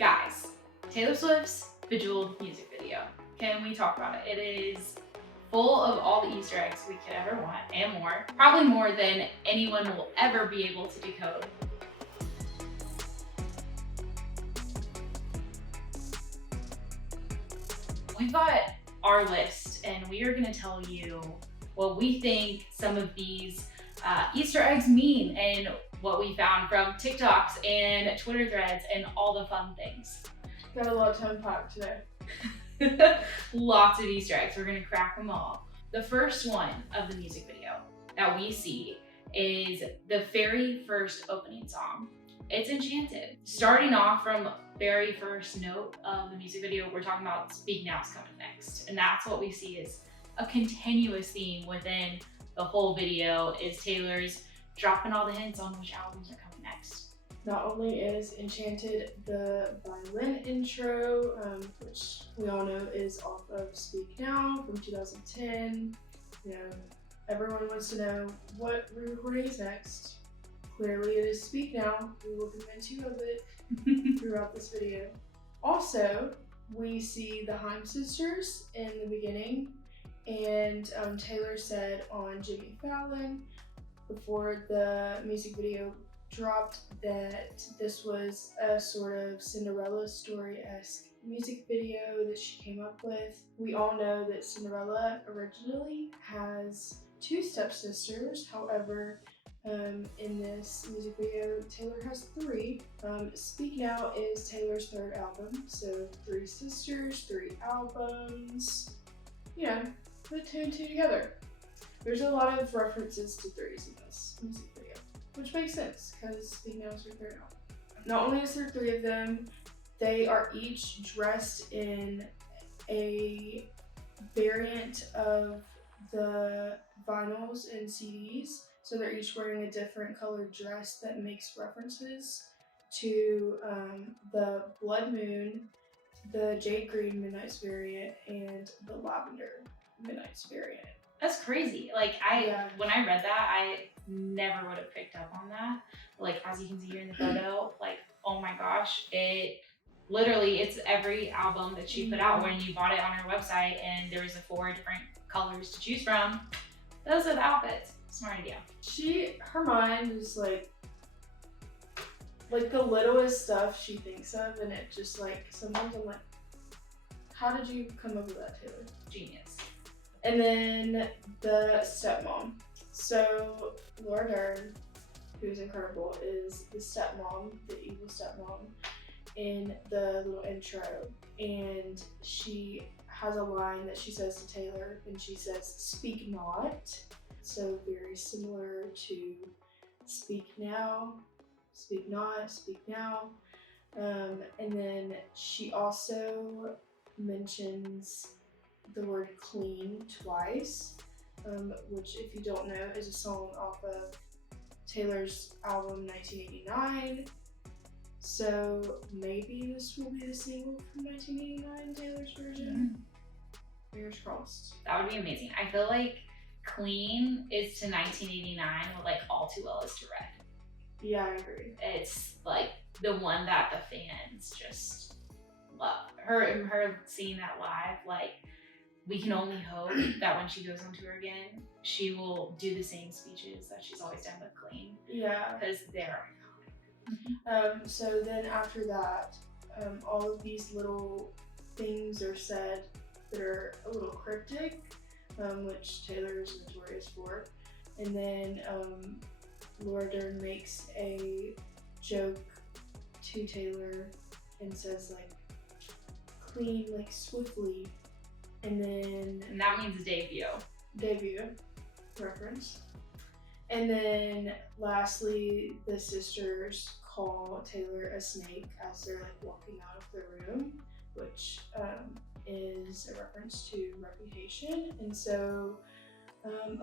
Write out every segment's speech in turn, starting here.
Guys, Taylor Swift's Bejeweled music video. Can we talk about it? It is full of all the Easter eggs we could ever want and more. Probably more than anyone will ever be able to decode. We've got our list and we are going to tell you what we think some of these Easter eggs mean and what we found from TikToks and Twitter threads and all the fun things. Got a lot to unpack today. Lots of Easter eggs. We're gonna crack them all. The first one of the music video that we see is the very first opening song. It's Enchanted. Starting off from very first note of the music video, we're talking about Speak Now's coming next. And that's what we see is a continuous theme within the whole video is Taylor's dropping all the hints on which albums are coming next. Not only is Enchanted the violin intro, which we all know is off of Speak Now from 2010. You know, everyone wants to know what re-recording is next. Clearly it is Speak Now. We will convince you of it throughout this video. Also, we see the Haim sisters in the beginning, and Taylor said on Jimmy Fallon before the music video dropped that this was a sort of Cinderella story-esque music video that she came up with. We all know that Cinderella originally has two stepsisters. However, in this music video, Taylor has three. Speak Now is Taylor's third album, so 3 sisters, 3 albums. You know, put 2 and 2 together. There's a lot of references to threes in this music video, which makes sense because Speak Now is her third album. Not only is there 3 of them, they are each dressed in a variant of the vinyls and CDs. So they're each wearing a different colored dress that makes references to the Blood Moon, the Jade Green Midnight's variant, and the Lavender Midnight's variant. That's crazy. Like when I read that, I never would have picked up on that. Like as you can see here in the photo, like, oh my gosh, it's every album that she put out when you bought it on her website and there was 4 different colors to choose from. Those are the outfits. Smart idea. Her mind is like the littlest stuff she thinks of, and it just like, sometimes I'm like, how did you come up with that, Taylor? Genius. And then the stepmom. So Laura Dern, who's incredible, is the stepmom, the evil stepmom, in the little intro. And she has a line that she says to Taylor, and she says, "Speak not." So very similar to Speak Now, Speak Not, Speak Now. And then she also mentions the word clean twice, which, if you don't know, is a song off of Taylor's album 1989. So maybe this will be the single from 1989, Taylor's version. Fingers crossed. That would be amazing. I feel like Clean is to 1989 what like All Too Well is to Red. Yeah, I agree. It's like the one that the fans just love. Her seeing that live, like, we can only hope that when she goes on tour again, she will do the same speeches that she's always done with Clean. Yeah. Because they're iconic. So then after that, all of these little things are said that are a little cryptic, which Taylor is notorious for. And then Laura Dern makes a joke to Taylor and says like, "Clean, like swiftly." And that means debut reference. And then lastly, the sisters call Taylor a snake as they're like walking out of the room, which is a reference to Reputation. And so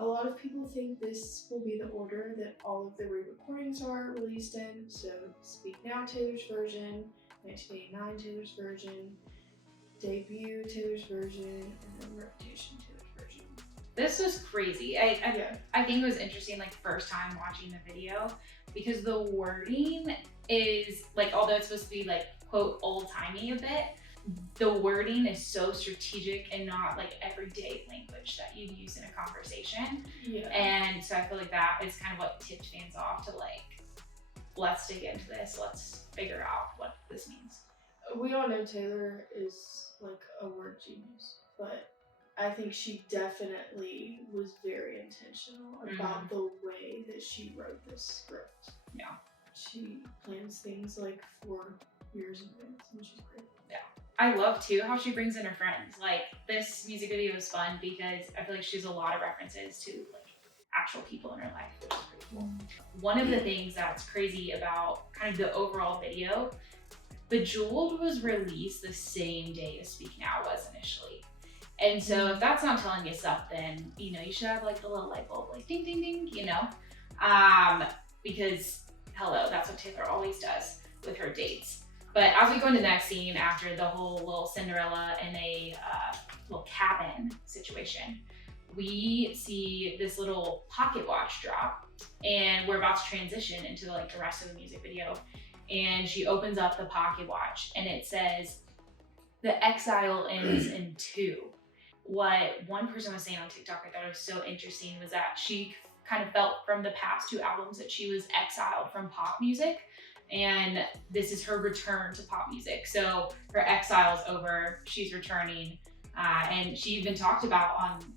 a lot of people think this will be the order that all of the re-recordings are released in. So Speak Now, Taylor's version, 1989, Taylor's version, Debut, Taylor's version, and then Reputation, Taylor's version. This was crazy. I think it was interesting, like, first time watching the video, because the wording is like, although it's supposed to be like quote old-timey a bit. The wording is so strategic and not like everyday language that you use in a conversation. Yeah. And so I feel like that is kind of what tipped fans off to like, let's dig into this, let's figure out what this means. We all know Taylor is like a word genius, but I think she definitely was very intentional about the way that she wrote this script. Yeah. She plans things like 4 years in advance, which is great. Yeah. I love too how she brings in her friends. Like this music video is fun because I feel like she has a lot of references to like actual people in her life, which is pretty cool. One of the things that's crazy about kind of the overall video, Bejeweled was released the same day as Speak Now was initially. And so if that's not telling you something, you know, you should have like the little light bulb, like ding, ding, ding, you know? Because hello, that's what Taylor always does with her dates. But as we go into the next scene, after the whole little Cinderella in a little cabin situation, we see this little pocket watch drop, and we're about to transition into like the rest of the music video. And she opens up the pocket watch and it says, "The exile ends in 2. What one person was saying on TikTok I thought was so interesting was that she kind of felt from the past 2 albums that she was exiled from pop music. And this is her return to pop music. So her exile's over, she's returning. And she even talked about on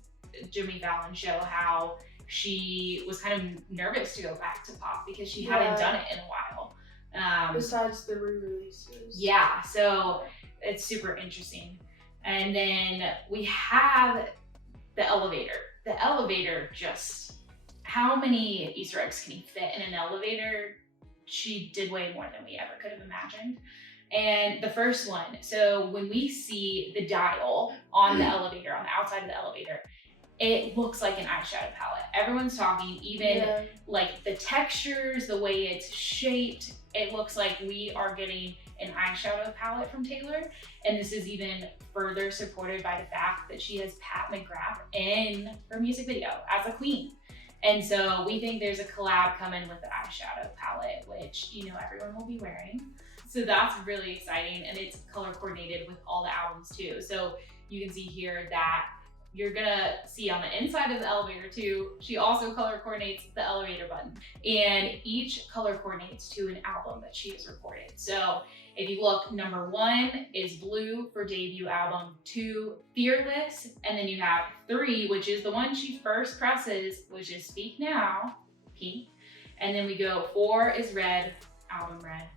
Jimmy Fallon's show how she was kind of nervous to go back to pop because she hadn't done it in a while. Besides the re-releases. Yeah, so it's super interesting. And then we have the elevator. The elevator just, how many Easter eggs can you fit in an elevator? She did way more than we ever could have imagined. And the first one, so when we see the dial on the elevator, on the outside of the elevator, it looks like an eyeshadow palette. Everyone's talking, even like the textures, the way it's shaped, it looks like we are getting an eyeshadow palette from Taylor. And this is even further supported by the fact that she has Pat McGrath in her music video as a queen. And so we think there's a collab coming with the eyeshadow palette, which, you know, everyone will be wearing. So that's really exciting. And it's color coordinated with all the albums too. So you can see here that you're gonna see on the inside of the elevator too, she also color coordinates the elevator button. And each color coordinates to an album that she has recorded. So if you look, number 1 is blue for debut album, 2, Fearless, and then you have 3, which is the one she first presses, which is Speak Now, pink. And then we go 4 is red, album red,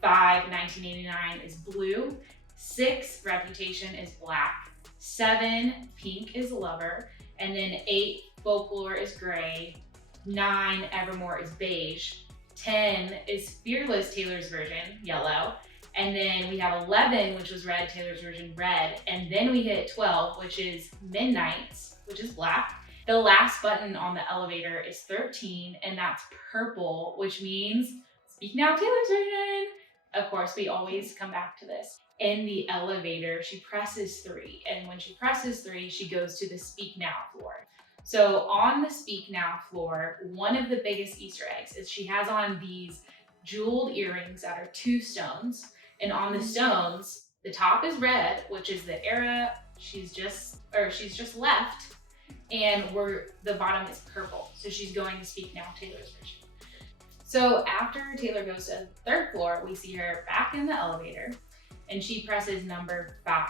5, 1989 is blue, 6, Reputation is black, 7, Pink is Lover, and then 8, Folklore is gray, 9, Evermore is beige, 10 is Fearless, Taylor's version, yellow, and then we have 11, which was red, Taylor's version, red, and then we hit 12, which is Midnight's, which is black. The last button on the elevator is 13, and that's purple, which means Speak Now, Taylor's version. Of course, we always come back to this. In the elevator, she presses 3, and when she presses 3, she goes to the Speak Now floor. So on the Speak Now floor, one of the biggest Easter eggs is she has on these jeweled earrings that are 2 stones, and on the stones, the top is red, which is the era she's just left, and the bottom is purple. So she's going to Speak Now, Taylor's version. So after Taylor goes to the 3rd floor, we see her back in the elevator, and she presses number 5,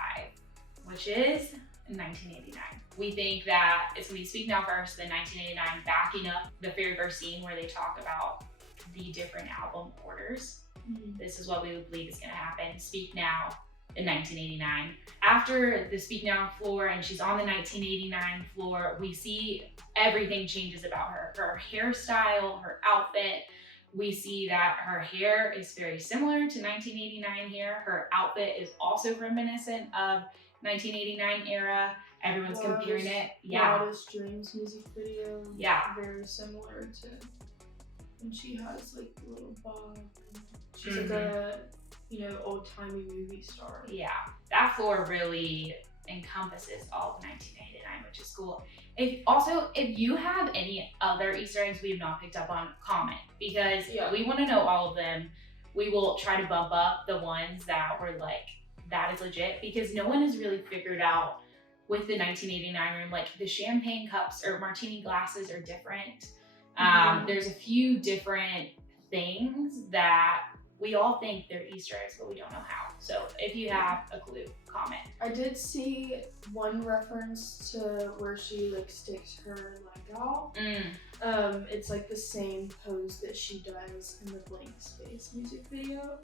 which is 1989. We think that it's gonna be Speak Now first, then 1989, backing up the very first scene where they talk about the different album orders. This is what we would believe is gonna happen. Speak Now in 1989. After the Speak Now floor and she's on the 1989 floor, we see everything changes about her. Her hairstyle, her outfit. We see that her hair is very similar to 1989 hair. Her outfit is also reminiscent of 1989 era. Everyone's comparing it. Yeah. Wildest Dreams music video. Yeah. Very similar to, and she has like a little bob. She's like a, old-timey movie star. Yeah. That floor really encompasses all of 1989, which is cool. If you have any other Easter eggs we have not picked up on, comment, because we want to know all of them. we will try to bump up the ones that were like, that is legit, because no one has really figured out with the 1989 room, like the champagne cups or martini glasses are different. There's a few different things that we all think they're Easter eggs, but we don't know how. So if you have a clue, comment. I did see one reference to where she like sticks her leg out. It's like the same pose that she does in the Blank Space music video.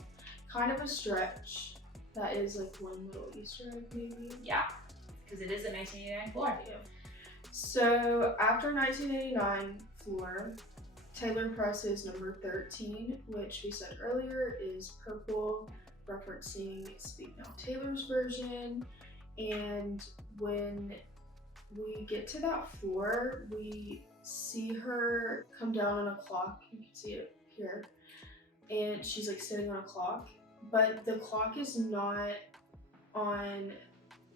Kind of a stretch. That is like one little Easter egg maybe. Yeah, because it is a 1989 floor. So after 1989 floor, Taylor presses number 13, which we said earlier is purple, referencing Speak Now Taylor's version. And when we get to that floor, we see her come down on a clock. You can see it here. And she's like sitting on a clock, but the clock is not on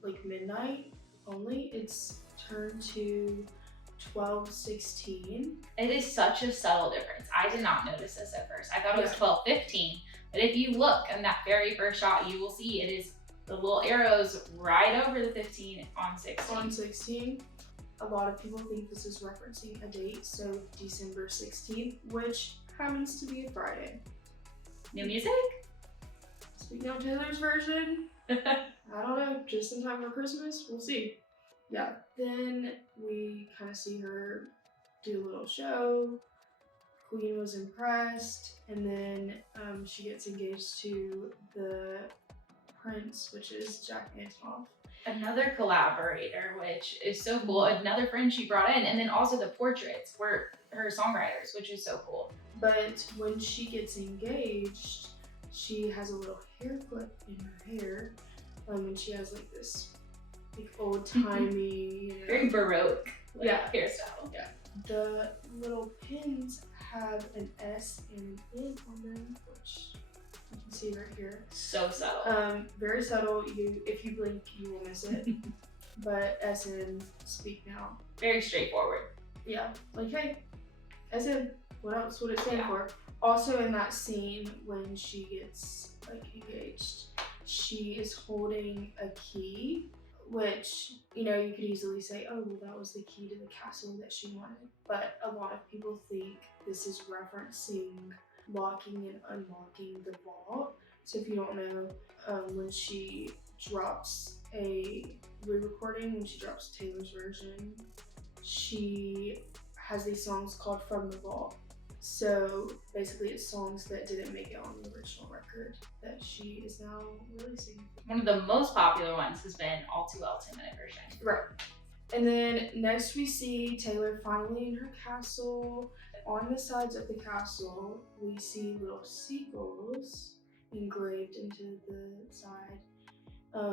like midnight only. It's turned to 12:16. It is such a subtle difference. I did not notice this at first. I thought it was 12:15, but if you look in that very first shot, you will see it is the little arrows right over the 15 on 16. On 16. A lot of people think this is referencing a date, so December 16th, which happens to be a Friday. New music? Speak Now Taylor's version. I don't know, just in time for Christmas, we'll see. Yeah, then we kind of see her do a little show. Queen was impressed, and then she gets engaged to the prince, which is Jack Antonoff. Another collaborator, which is so cool. Another friend she brought in, and then also the portraits were her songwriters, which is so cool. But when she gets engaged, she has a little hair clip in her hair, and she has like this like old-timey, very baroque hairstyle. Yeah. The little pins have an S and an N on them, which you can see right here. So subtle. Very subtle. If you blink, you will miss it. But S in Speak Now. Very straightforward. Yeah. Like, hey, S in. What else would it stand for? Also in that scene when she gets like engaged, she is holding a key, which, you know, you could easily say, oh, well, that was the key to the castle that she wanted. But a lot of people think this is referencing locking and unlocking the vault. So if you don't know, when she drops a re-recording, when she drops Taylor's version, she has these songs called From the Vault. So basically it's songs that didn't make it on the original record that she is now releasing. One of the most popular ones has been All Too Well 2-minute version. Right. And then next we see Taylor finally in her castle. On the sides of the castle, we see little seagulls engraved into the side,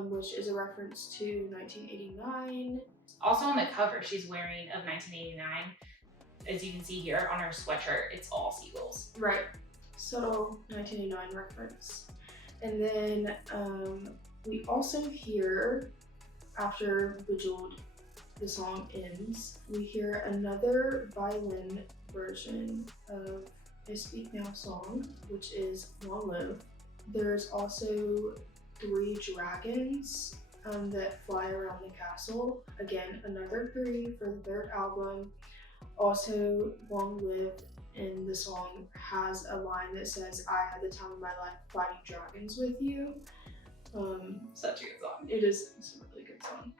which is a reference to 1989. Also on the cover she's wearing of 1989, as you can see here on her sweatshirt, it's all seagulls. Right. Subtle 1989 reference. And then we also hear, after Bejeweled, the song ends, we hear another violin version of a Speak Now song, which is Long Live. There's also 3 dragons that fly around the castle. Again, another 3 for the 3rd album. Also, Long Live in the song has a line that says, I had the time of my life fighting dragons with you. Such a good song. It is a really good song.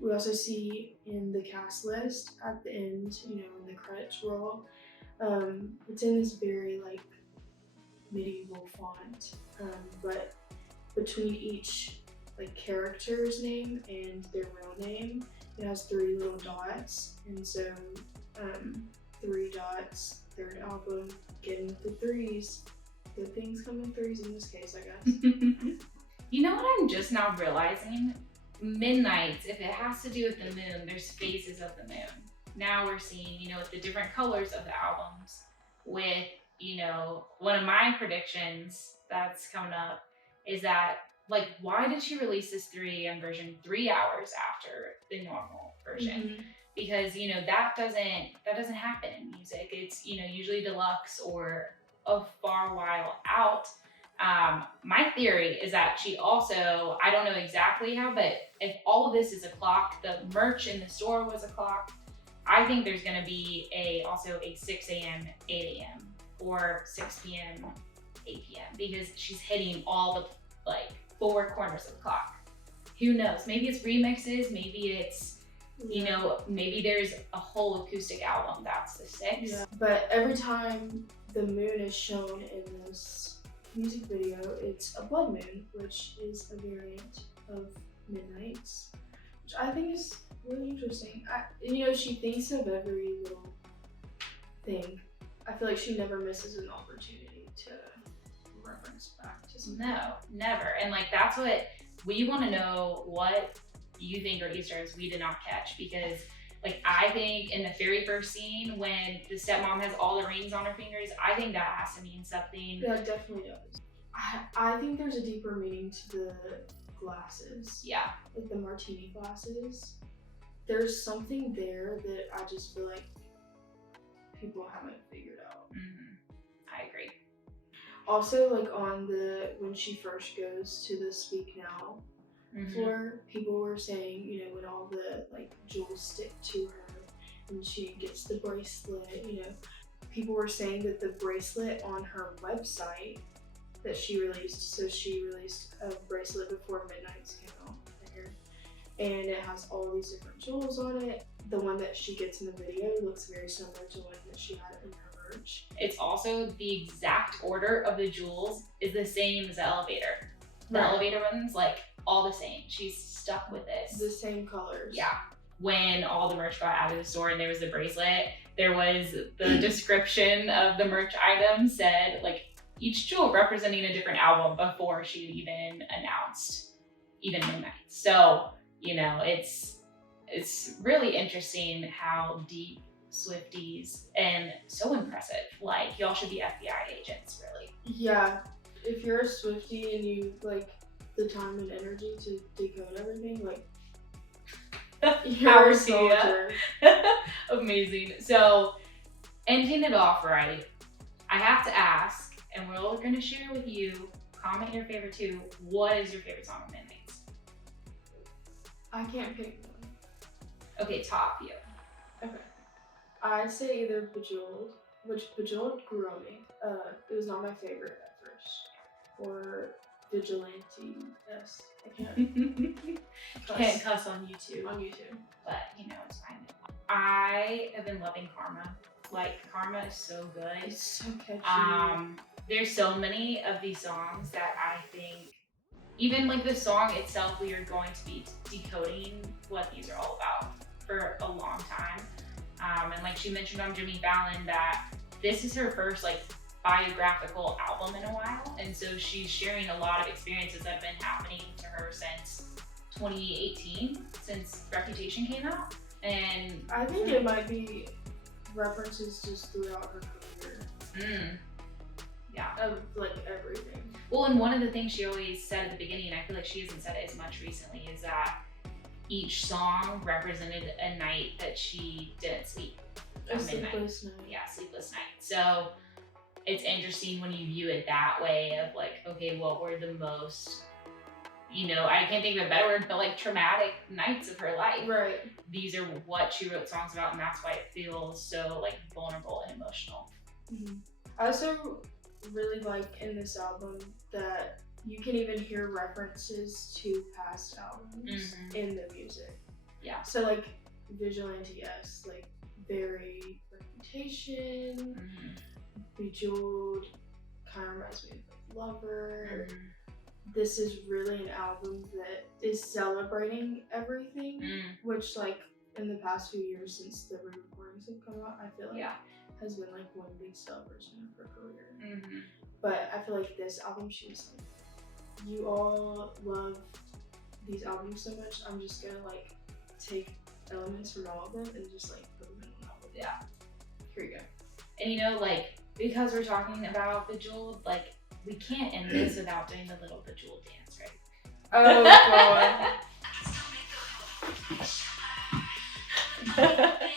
We also see in the cast list at the end, you know, when the credits roll, it's in this very like medieval font, but between each like character's name and their real name, it has 3 little dots, and so 3 dots, 3rd album, getting with the 3s. Good things come in 3s in this case, I guess. You know what I'm just now realizing? Midnights, if it has to do with the moon, there's phases of the moon. Now we're seeing, you know, with the different colors of the albums, with, you know, one of my predictions that's coming up is that, like, why did she release this 3 AM version 3 hours after the normal version? Mm-hmm. Because, you know, that doesn't happen in music. It's, you know, usually deluxe or a far while out. My theory is that she also, I don't know exactly how, but if all of this is a clock, the merch in the store was a clock, I think there's going to be also a 6 a.m., 8 a.m., or 6 p.m., 8 p.m. because she's hitting all the like 4 corners of the clock. Who knows? Maybe it's remixes, maybe it's, you know, maybe there's a whole acoustic album that's the 6. Yeah. But every time the moon is shown in this music video, it's a blood moon, which is a variant of Midnight's, which I think is really interesting. She thinks of every little thing. I feel like she never misses an opportunity to reference back to something. No, never. And like that's what we want to know, what you think are Easter eggs we did not catch, because like I think in the very first scene when the stepmom has all the rings on her fingers, I think that has to mean something. Yeah, it definitely does. I think there's a deeper meaning to the glasses. Yeah. Like the martini glasses. There's something there that I just feel like people haven't figured out. Mm-hmm. I agree. Also, like when she first goes to the Speak Now floor, people were saying, when all the like jewels stick to her and she gets the bracelet, people were saying that the bracelet on her website that she released, so she released a bracelet before Midnight's came out there, and it has all these different jewels on it. The one that she gets in the video looks very similar to one that she had in her merch. It's also the exact order of the jewels is the same as the elevator. The elevator one's like all the same. She's stuck with this. The same colors. Yeah. When all the merch got out of the store and there was the bracelet, there was the description of the merch item said like each jewel representing a different album before she even announced even Midnight. So, it's really interesting how deep Swifties and so impressive. Like y'all should be FBI agents, really. Yeah. If you're a Swiftie and you like the time and energy to decode everything, like you're a soldier. Amazing. So, ending it off right, I have to ask, and we're all going to share with you, comment your favorite too. What is your favorite song of Midnight's? I can't pick one. Okay, top you. Okay. I'd say either Bejeweled, which Bejeweled grew on me. It was not my favorite at first. Or Vigilante. Yes, I can't cuss on YouTube. But it's fine. I have been loving Karma. Like Karma is so good. It's so catchy. There's so many of these songs that I think, even like the song itself, we are going to be decoding what these are all about for a long time. And like she mentioned on Jimmy Fallon that this is her first like biographical album in a while, and so she's sharing a lot of experiences that have been happening to her since 2018, since Reputation came out. And I think it might be references just throughout her career. Yeah. Of like everything. Well, and one of the things she always said at the beginning, and I feel like she hasn't said it as much recently, is that each song represented a night that she didn't sleep. A sleepless night. Yeah, sleepless night. So it's interesting when you view it that way of like, okay, what were the most, I can't think of a better word, but like traumatic nights of her life. Right. These are what she wrote songs about, and that's why it feels so like vulnerable and emotional. Mm-hmm. I also really like in this album that you can even hear references to past albums in the music. Yeah. So like Vigilante, yes, like very Reputation, Bejeweled, kind of reminds me of Lover. This is really an album that is celebrating everything, which like in the past few years since the re-recordings have come out, I feel like has been like one big celebration of her career. But I feel like this album, she was like, you all love these albums so much, I'm just gonna like take elements from all of them and just like put them in one album. Yeah. Here you go. And like, because we're talking about Bejeweled, like we can't end this without doing the little Bejeweled dance, right? Oh god.